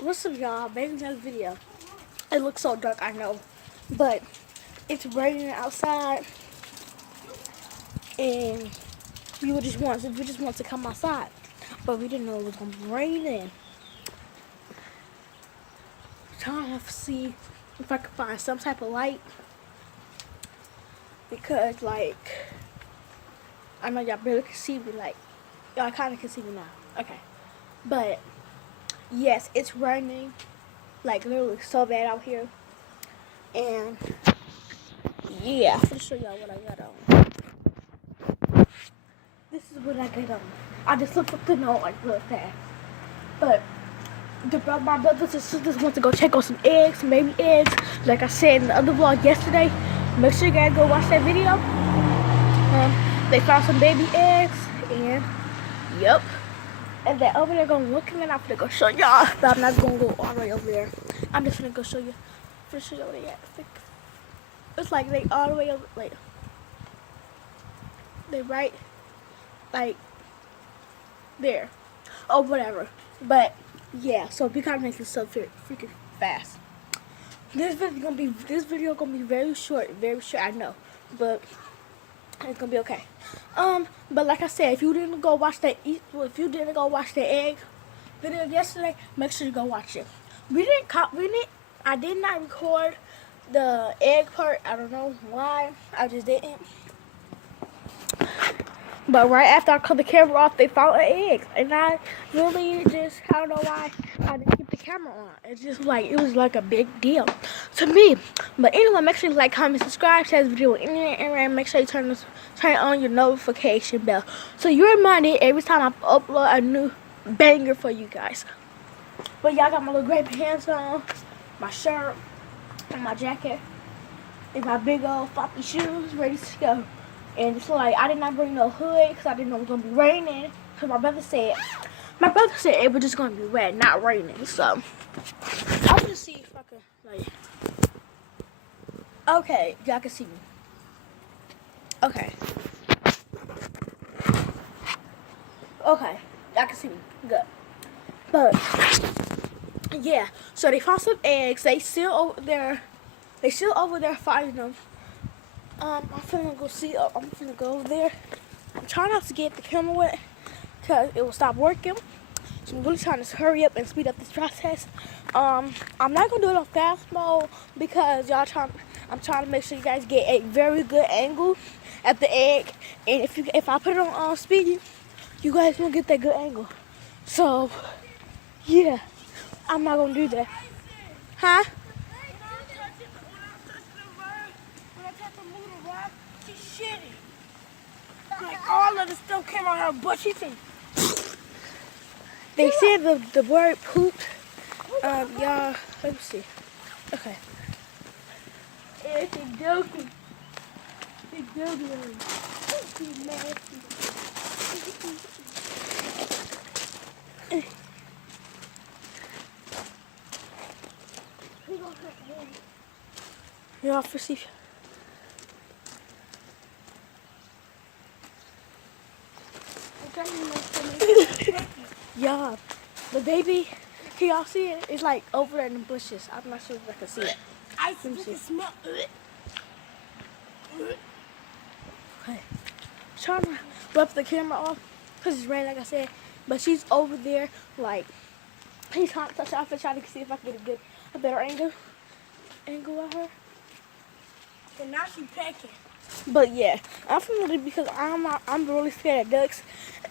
What's up, y'all? Back in this video. It looks so dark, I know, but it's raining outside, and we just want to come outside, but we didn't know it was gonna be raining. Trying to see if I can find some type of light because, like, I know y'all barely can see me. Like, y'all kind of can see me now. Okay, but yes, it's raining, like literally so bad out here, and yeah, I'm gonna show y'all what I got on. This is what I got on. I just looked up the note like real fast. But my brothers and sisters want to go check on some eggs, some baby eggs. Like I said in the other vlog yesterday, make sure you guys go watch that video. They found some baby eggs, and yep. And then over there going looking, and I'm gonna go show y'all. But I'm not gonna go all the way over there. I'm just gonna go show you. I'm gonna show you where they at. It's like they all the way over. Like they right, like there, or whatever. But yeah, so we gotta make this stuff freaking fast. This video gonna be very short, I know, but it's gonna be okay. But like I said, if you didn't go watch the egg video yesterday, make sure you go watch it. I did not record the egg part. I don't know why. I just didn't. But right after I cut the camera off, they found an egg, and I really just, I don't know why I didn't keep the camera on. It's just like, it was like a big deal to me. But anyway, make sure you like, comment, subscribe, share this video with anyone, and make sure you turn on your notification bell so you're reminded every time I upload a new banger for you guys. But y'all got my little gray pants on, my shirt, and my jacket, and my big old floppy shoes ready to go. And it's like, I did not bring no hood because I didn't know it was going to be raining. Because my brother said it was just going to be wet, not raining. So, I'm going to see if I can, like, okay, y'all can see me. Okay, y'all can see me. Good. But, yeah, so they found some eggs. They still over there finding them. I'm finna go over there. I'm trying not to get the camera wet because it will stop working. So I'm really trying to hurry up and speed up this process. I'm not gonna do it on fast mode because I'm trying to make sure you guys get a very good angle at the egg. And if I put it on speed, you guys won't get that good angle. So yeah, I'm not gonna do that. Huh? Like all of the stuff came out her butt. She said, They said the bird pooped. Y'all, let me see. Okay. it's a joking. It's joking. She's nasty. Y'all for see. Yeah, the baby, can y'all see it? It's like over there in the bushes. I'm not sure if I can see it. I can smell it. Okay. I'm trying to rub the camera off because it's raining, like I said. But she's over there, like, he's trying to touch her outfit, trying to see if I can get a better angle of her. And now she's pecking. But yeah, I'm familiar because I'm really scared of ducks,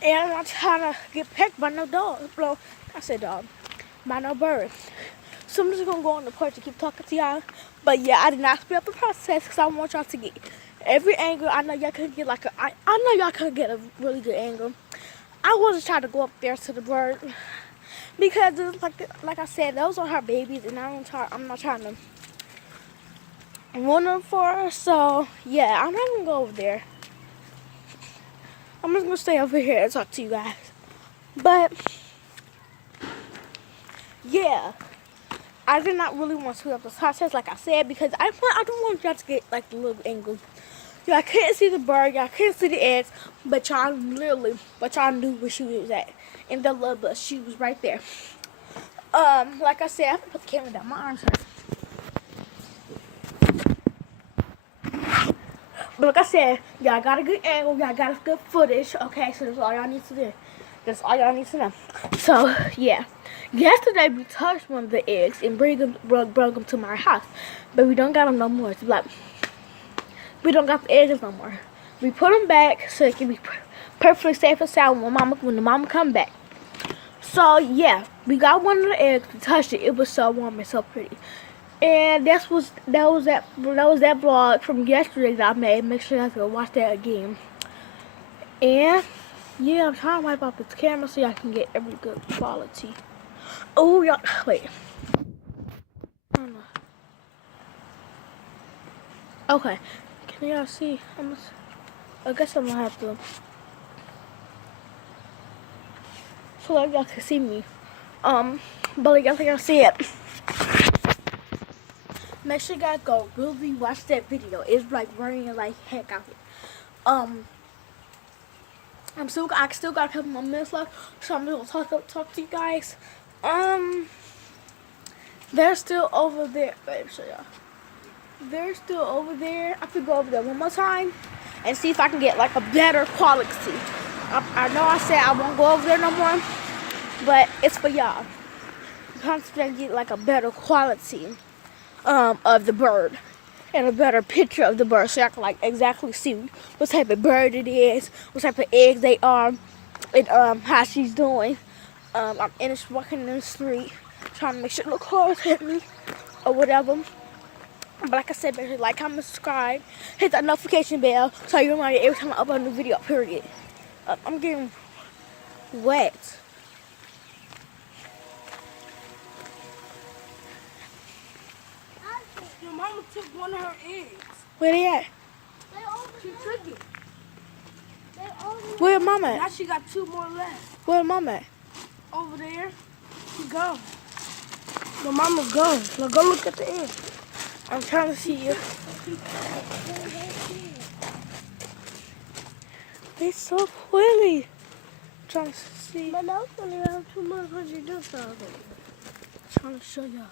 and I'm not trying to get pecked by no dog. Well, I said dog, by no bird. So I'm just gonna go on the porch and keep talking to y'all. But yeah, I did not speed up the process because I want y'all to get every angle. I know y'all could get I know y'all could get a really good angle. I wasn't trying to go up there to the bird because it's like I said, those are her babies, and I'm not trying to ruin them for her. So yeah, I'm not gonna go over there. I'm just gonna stay over here and talk to you guys. But yeah, I did not really want to speed up the process, like I said, because I don't want y'all to get like the little angle. Y'all couldn't see the bird, y'all couldn't see the eggs, but y'all knew where she was at in the little bush. She was right there. Like I said, I'm gonna put the camera down. My arms hurt. But like I said, y'all got a good angle, y'all got a good footage. Okay, so that's all y'all need to do. That's all y'all need to know. So yeah, yesterday we touched one of the eggs and brought them to my house, but we don't got them no more. It's like we don't got the eggs no more. We put them back so it can be perfectly safe and sound when the mama come back. So yeah, we got one of the eggs. We touched it. It was so warm and so pretty. And that was that vlog from yesterday that I made. Make sure you guys go watch that again. And yeah, I'm trying to wipe off this camera so y'all can get every good quality. Oh y'all, wait. I don't know. Okay, can y'all see? I guess I'm gonna have to. So like y'all can see me. But like y'all can see it. Make sure you guys go really watch that video. It's like raining like heck out here. I still got a couple more minutes left, so I'm just gonna talk to you guys. They're still over there. Wait, show y'all. They're still over there. I could go over there one more time and see if I can get like a better quality. I know I said I won't go over there no more, but it's for y'all. I'm trying to get like a better quality of the bird and a better picture of the bird so I can like exactly see what type of bird it is, what type of eggs they are, and how she's doing. I'm walking in the street trying to make sure no cars hit me or whatever. But like I said, make sure like, comment, subscribe, hit that notification bell so you're reminded every time I upload a new video, period. I'm getting wet. Your mama took one of her eggs. Where they at? She took it. Where mama Now at? she got 2 more left. Where mama at? Over there. She gone. Your mama's gone. Now go look at the egg. I'm trying to see you. They so pretty. I'm trying to see. But I only have 2 more because you do something. I'm trying to show y'all.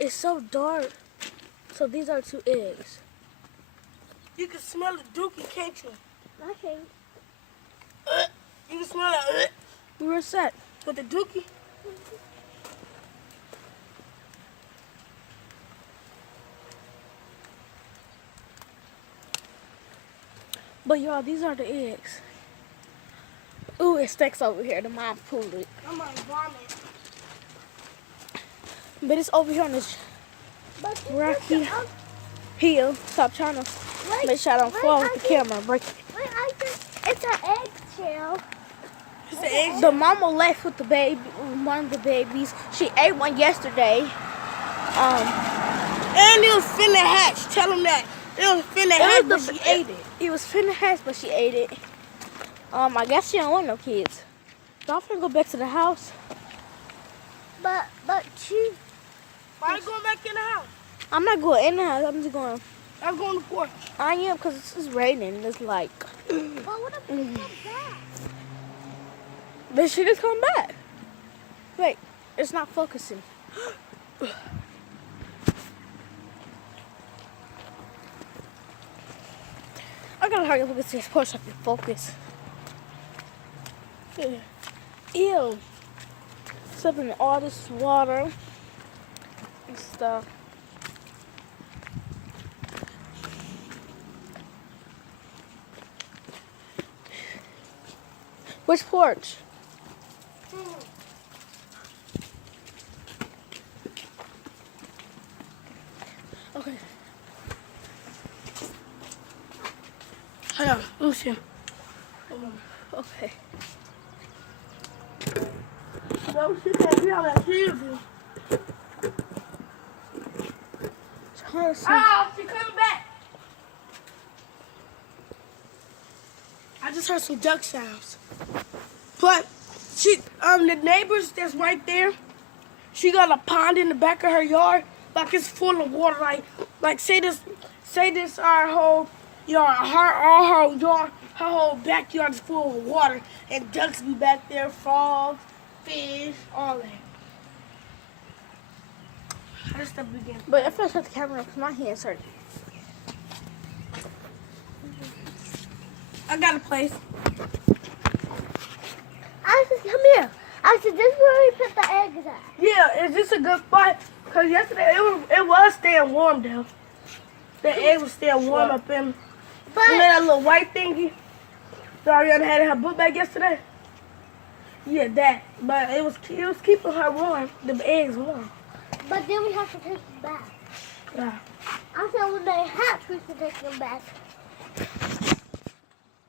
It's so dark. So these are 2 eggs. You can smell the dookie, can't you? I can't. You can smell it Where is that? with the dookie. But y'all, these are the eggs. Ooh, it sticks over here. The mom pulled it. I'm gonna vomit. But it's over here on this rocky hill. Stop trying to make sure I don't fall with the camera. Break it. It's an eggshell. It's the egg. The mama left with the baby, one of the babies. She ate one yesterday. And it was finna hatch. Tell them that. It was finna hatch, but she ate it. It was finna hatch, but she ate it. I guess she don't want no kids. Y'all finna go back to the house. But she. Why are you going back in the house? I'm not going in the house. I'm just going. I'm going to the porch. I am because it's raining. It's like. But what if we come back? Then she just come back. Wait, it's not focusing. I gotta hurry up and get to this porch so I can focus. Ew. Slipping in all this water and stuff. Which porch? Okay. Hold on, Lucia. Okay. No, she said we all have children. Trying to see. Oh, she coming back. I just heard some duck sounds. But the neighbors that's right there, she got a pond in the back of her yard, like it's full of water. Like say this our whole yard, her whole yard, her whole backyard is full of water, and ducks be back there, frogs, fish, all that. How does that begin? But I first shut the camera because my hand's hurt. I got a place. Isis, come here. Isis, this is where we put the eggs at. Yeah, is this a good spot? Cause yesterday it was staying warm though. The egg was staying warm up in. But And then that little white thingy. So Ariana had in her book bag yesterday. Yeah, that. But it was keeping her warm. The eggs warm. but then we have to take them back. Yeah. I said when they hatch, we should take them back.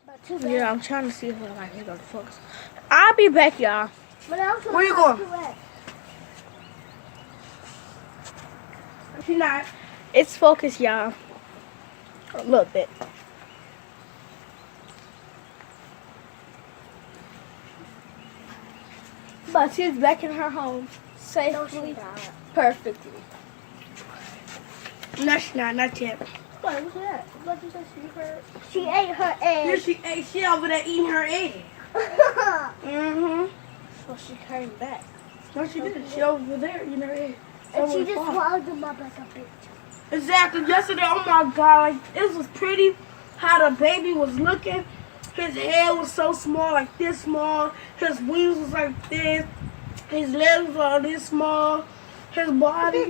But too bad. Yeah, I'm trying to see if I can go to focus. I'll be back, y'all. But I also Where you have going? 2 eggs. She not. It's focused, y'all. A little bit. But she's back in her home No, she safely, not. perfectly. No, she not yet. What was that? What did she ate her Yeah, egg. she over there eating her egg. Mm-hmm. So she came back. No, she didn't. She over there eating her egg. And she Over just the farm. swallowed them up like a bitch. Exactly. Yesterday, oh my God, like it was pretty how the baby was looking. His head was so small, like this small. His wings was like this. His legs were this small. His body,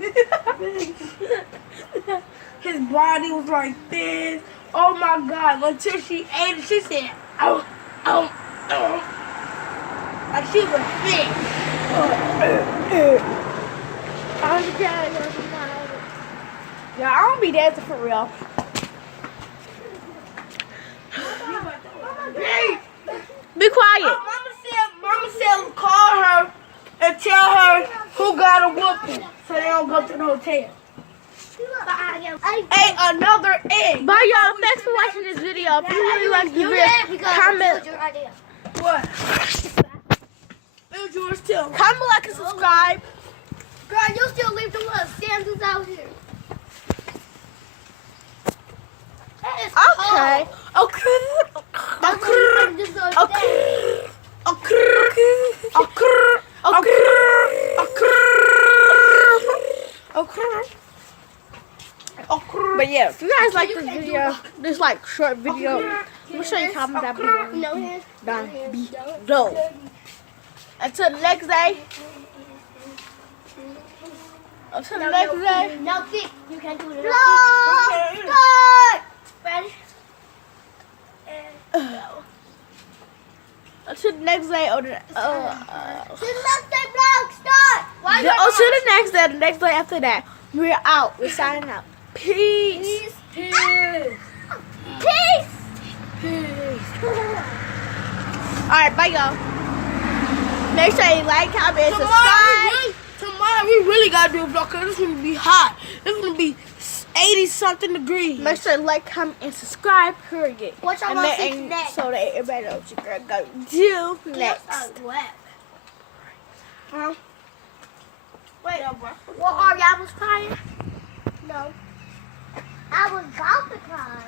his body was like this. Oh my God! Until she ate it, she said, "Oh, oh, oh," like she was sick. I was trying to go to my other. Yeah, I don't be dancing for real. Hey. Be quiet. Mama said call her and tell her who got a whooping so they don't go to the hotel. Hey, another egg. Bye, y'all. Thanks for watching this video. If you really like the video, comment, What? It was yours too. comment, like, and subscribe. Girl, you still leave the little sandals out here. It is Okay. cold. Okay. That's why you put this little thing. Okay. But yeah, if you guys like this video, this like short video, make sure you comment down below. No hands. Down below. Until the next day. Until the next day. No feet. You can't do it. No Okay. feet. Start. Ready? Until the next day or the To the left day block. Start. Why you until the next day after that. We're out. We're signing out. Peace. Peace. Alright, bye y'all. Make sure you like, comment, subscribe. Tomorrow we really gotta do a vlog because it's gonna be hot. It's gonna be 80-something degrees. Make sure you like, comment, and subscribe. Period. What y'all And want to make- see and next? so that everybody knows what your girl go do next. Wet. Huh? Wait, what are y'all was crying? No. I was about to cry.